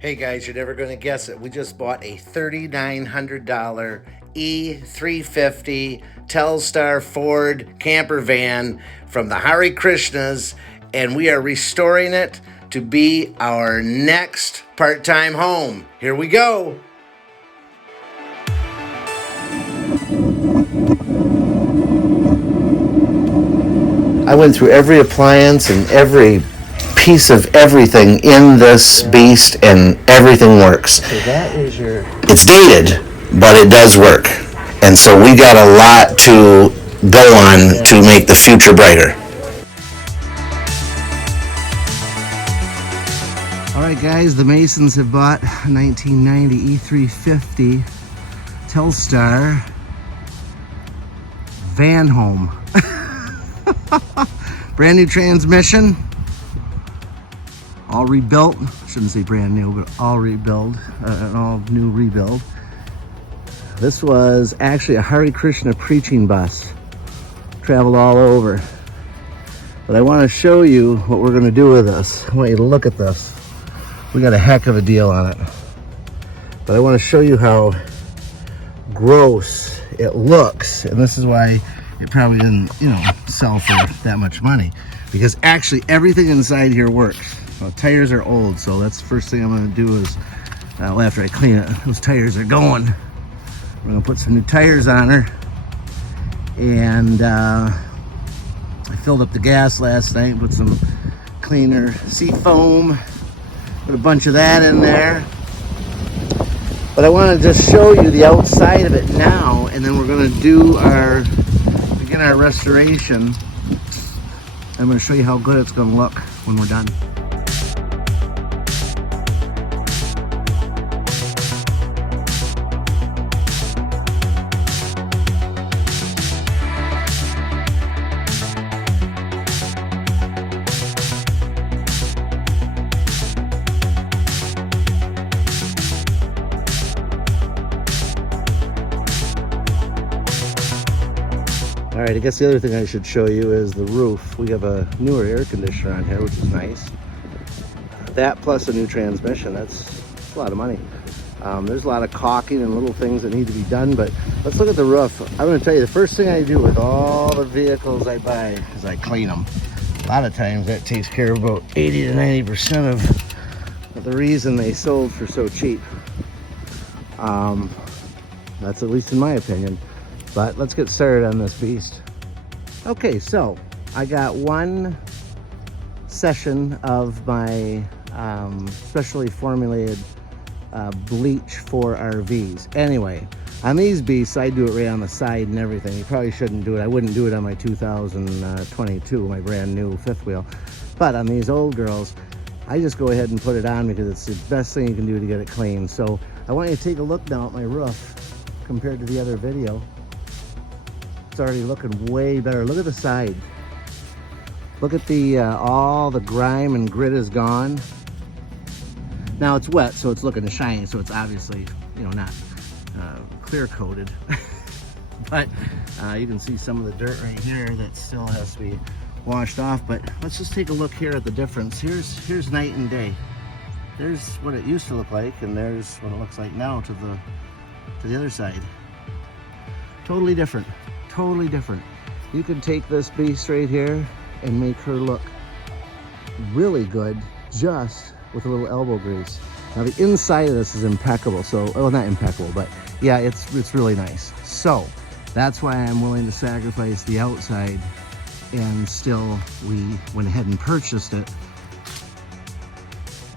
Hey guys, you're never going to guess it. We just bought a $3,900 E350 Telstar Ford camper van from the Hare Krishnas, and we are restoring it to be our next part-time home. Here we go. I went through every appliance and every piece of everything in this beast, and everything works. So that is your... It's dated, but it does work. And so we got a lot to go on to make the future brighter. All right, guys, the Masons have bought a 1990 E350 Telstar van home. Brand new transmission, all rebuilt. Shouldn't say brand new, but all rebuild, an all new rebuild. This was actually a Hare Krishna preaching bus. Traveled all over. But I want to show you what we're going to do with this. I want you to look at this. We got a heck of a deal on it. But I want to show you how gross it looks. And this is why it probably didn't, sell for that much money. Because actually everything inside here works. Well, tires are old, so that's the first thing I'm going to do is, after I clean it, those tires are going. We're going to put some new tires on her. And I filled up the gas last night, put some cleaner seat foam, put a bunch of that in there. But I want to just show you the outside of it now, and then we're going to begin our restoration. I'm going to show you how good it's going to look when we're done. All right, I guess the other thing I should show you is the roof. We have a newer air conditioner on here, which is nice. That plus a new transmission, that's a lot of money. There's a lot of caulking and little things that need to be done, but let's look at the roof. I'm going to tell you, the first thing I do with all the vehicles I buy is I clean them. A lot of times that takes care of about 80 to 90% of the reason they sold for so cheap. That's at least in my opinion. But let's get started on this beast. Okay, so I got one session of my specially formulated bleach for RVs. Anyway, on these beasts, I do it right on the side and everything. You probably shouldn't do it. I wouldn't do it on my 2022, my brand new fifth wheel. But on these old girls, I just go ahead and put it on because it's the best thing you can do to get it clean. So I want you to take a look now at my roof compared to the other video. It's already looking way better. Look at the side. Look at the all the grime and grit is gone. Now it's wet, so it's looking shiny, so it's obviously not clear coated. But you can see some of the dirt right here that still has to be washed off. But let's just take a look here at the difference. Here's night and day. There's what it used to look like, and there's what it looks like now to the other side. Totally different. Totally different. You can take this beast right here and make her look really good just with a little elbow grease. Now the inside of this is impeccable. So, well, not impeccable, but yeah, it's really nice. So that's why I'm willing to sacrifice the outside, and still we went ahead and purchased it.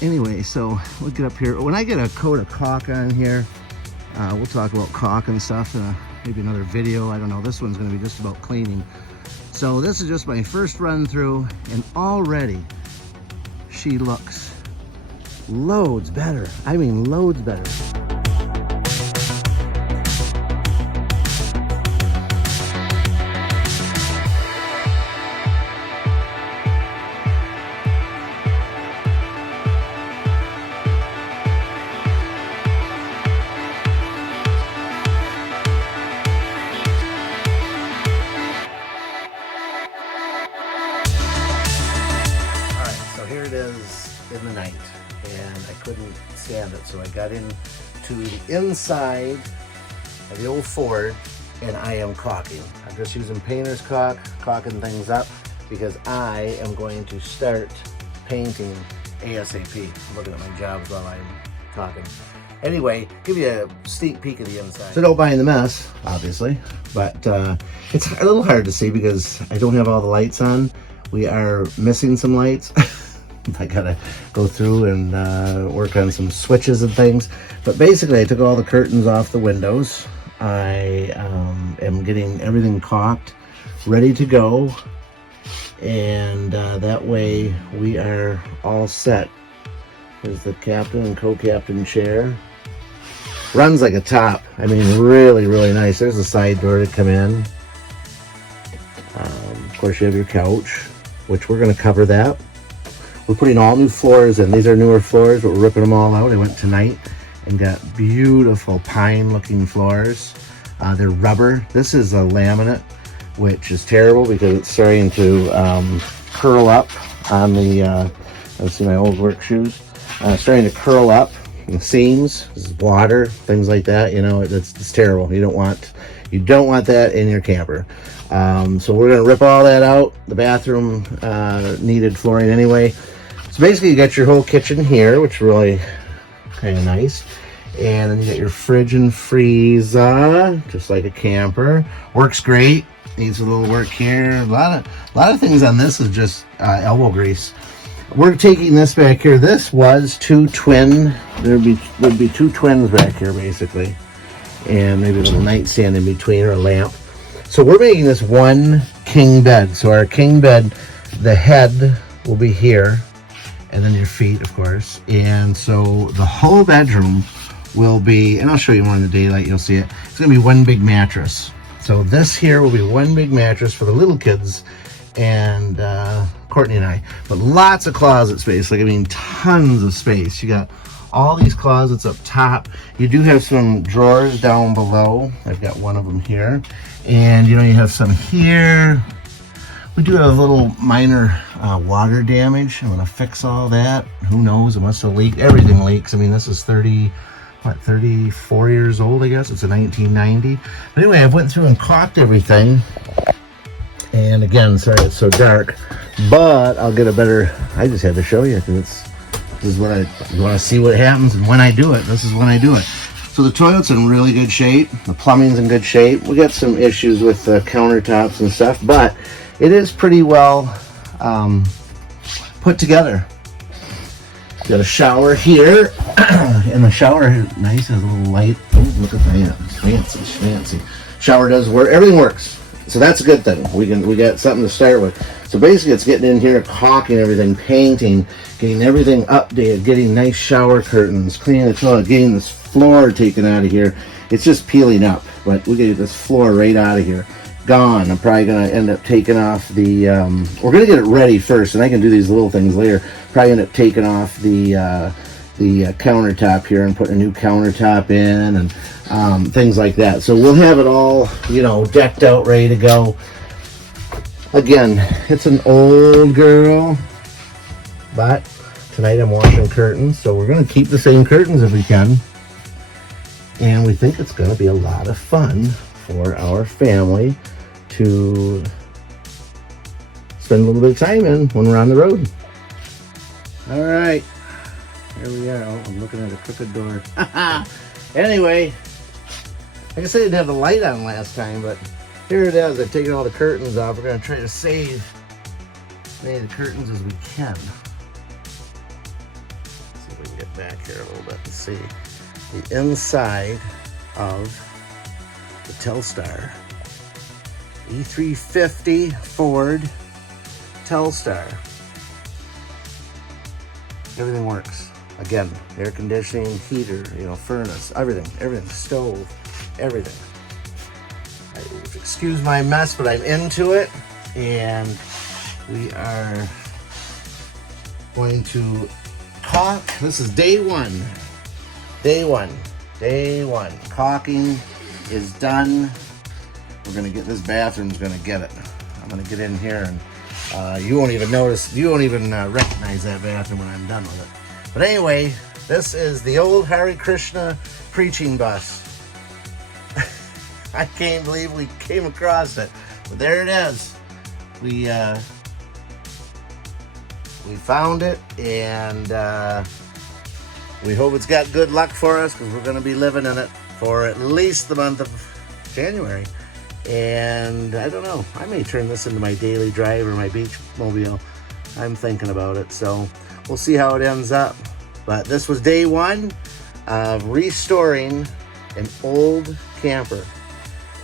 Anyway, so we'll get up here. When I get a coat of caulk on here, we'll talk about caulk and stuff. Maybe another video, I don't know. This one's gonna be just about cleaning. So this is just my first run through, and already she looks loads better. I mean, loads better. Here it is in the night, and I couldn't stand it. So I got into the inside of the old Ford, and I am caulking. I'm just using painter's caulk, caulking things up, because I am going to start painting ASAP. I'm looking at my jobs while I'm talking. Anyway, give you a sneak peek of the inside. So don't mind the mess, obviously, but it's a little hard to see because I don't have all the lights on. We are missing some lights. I gotta go through and work on some switches and things. But basically, I took all the curtains off the windows. I am getting everything caulked, ready to go. And that way we are all set. There's the captain and co-captain chair. Runs like a top. I mean, really, really nice. There's a side door to come in. Of course, you have your couch, which we're going to cover that. We're putting all new floors in. These are newer floors, but we're ripping them all out. I went tonight and got beautiful pine-looking floors. They're rubber. This is a laminate, which is terrible because it's starting to curl up on the, let's see my old work shoes. Starting to curl up the seams. This is water, things like that. You know, it's terrible. You don't want that in your camper. So we're gonna rip all that out. The bathroom needed flooring anyway. So basically, you got your whole kitchen here, which is really kind of nice. And then you got your fridge and freezer, just like a camper. Works great. Needs a little work here. A lot of things on this is just elbow grease. We're taking this back here. This was two twin. There'd be two twins back here basically, and maybe a little nightstand in between or a lamp. So we're making this one king bed. So our king bed, the head will be here, and then your feet, of course. And so the whole bedroom will be, and I'll show you more in the daylight. You'll see it. It's gonna be one big mattress. So this here will be one big mattress for the little kids and Courtney and I. But lots of closet space, like I mean tons of space. You got all these closets up top. You do have some drawers down below. I've got one of them here. And you know, you have some here. We do have a little minor water damage. I'm gonna fix all that. Who knows, it must have leaked. Everything leaks. I mean, this is 34 years old, I guess. It's a 1990. But anyway, I went through and caulked everything. And again, sorry it's so dark, but I'll get a better, I just had to show you because this is what you want to see what happens and when I do it. This is when I do it. So the toilet's in really good shape. The plumbing's in good shape. We got some issues with the countertops and stuff, but it is pretty well put together. Got a shower here, and the shower is nice, has a little light. Oh, look at that, it's fancy, fancy. Shower does work, everything works. So that's a good thing. We got something to start with. So basically it's getting in here, caulking everything, painting, getting everything updated, getting nice shower curtains, cleaning the toilet, getting this floor taken out of here. It's just peeling up, but we gotta get this floor right out of here. Gone. I'm probably gonna end up taking off the, we're gonna get it ready first, and I can do these little things later. Probably end up taking off the countertop here and putting a new countertop in and things like that. So we'll have it all, you know, decked out, ready to go. Again, it's an old girl, but tonight I'm washing curtains, so we're going to keep the same curtains if we can. And we think it's going to be a lot of fun for our family to spend a little bit of time in when we're on the road. All right. Here we are. Oh, I'm looking at a crooked door. Anyway, like I said, I didn't have the light on last time, but here it is. I've taken all the curtains off. We're going to try to save as many of the curtains as we can. Let's see if we can get back here a little bit and see the inside of the Telstar. E350 Ford Telstar. Everything works. Again, air conditioning, heater, you know, furnace, everything, stove, everything. Excuse my mess, but I'm into it, and we are going to caulk. This is day one. Caulking is done. We're gonna get this bathroom's gonna get it. I'm gonna get in here and you won't even notice, you won't even recognize that bathroom when I'm done with it. But anyway, This is the old Hare Krishna preaching bus. I can't believe we came across it, but there it is. We found it, and we hope it's got good luck for us, because we're going to be living in it for at least the month of January. And I don't know, I may turn this into my daily drive or my beach mobile. I'm thinking about it, so we'll see how it ends up. But this was day one of restoring an old camper.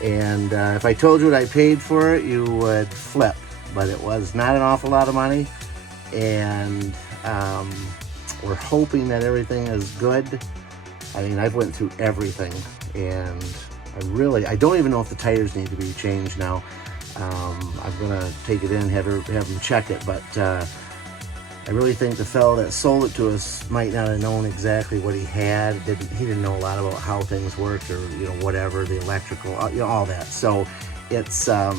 And if I told you what I paid for it, you would flip. But it was not an awful lot of money. And we're hoping that everything is good. I mean, I've went through everything. And I don't even know if the tires need to be changed now. I'm going to take it in, have them check it. But I really think the fellow that sold it to us might not have known exactly what he had. He didn't know a lot about how things worked, or whatever, the electrical, all that. So it's a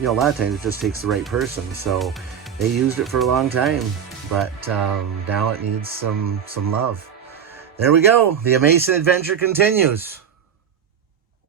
lot of times it just takes the right person. So they used it for a long time, but now it needs some love. There we go. The amazing adventure continues.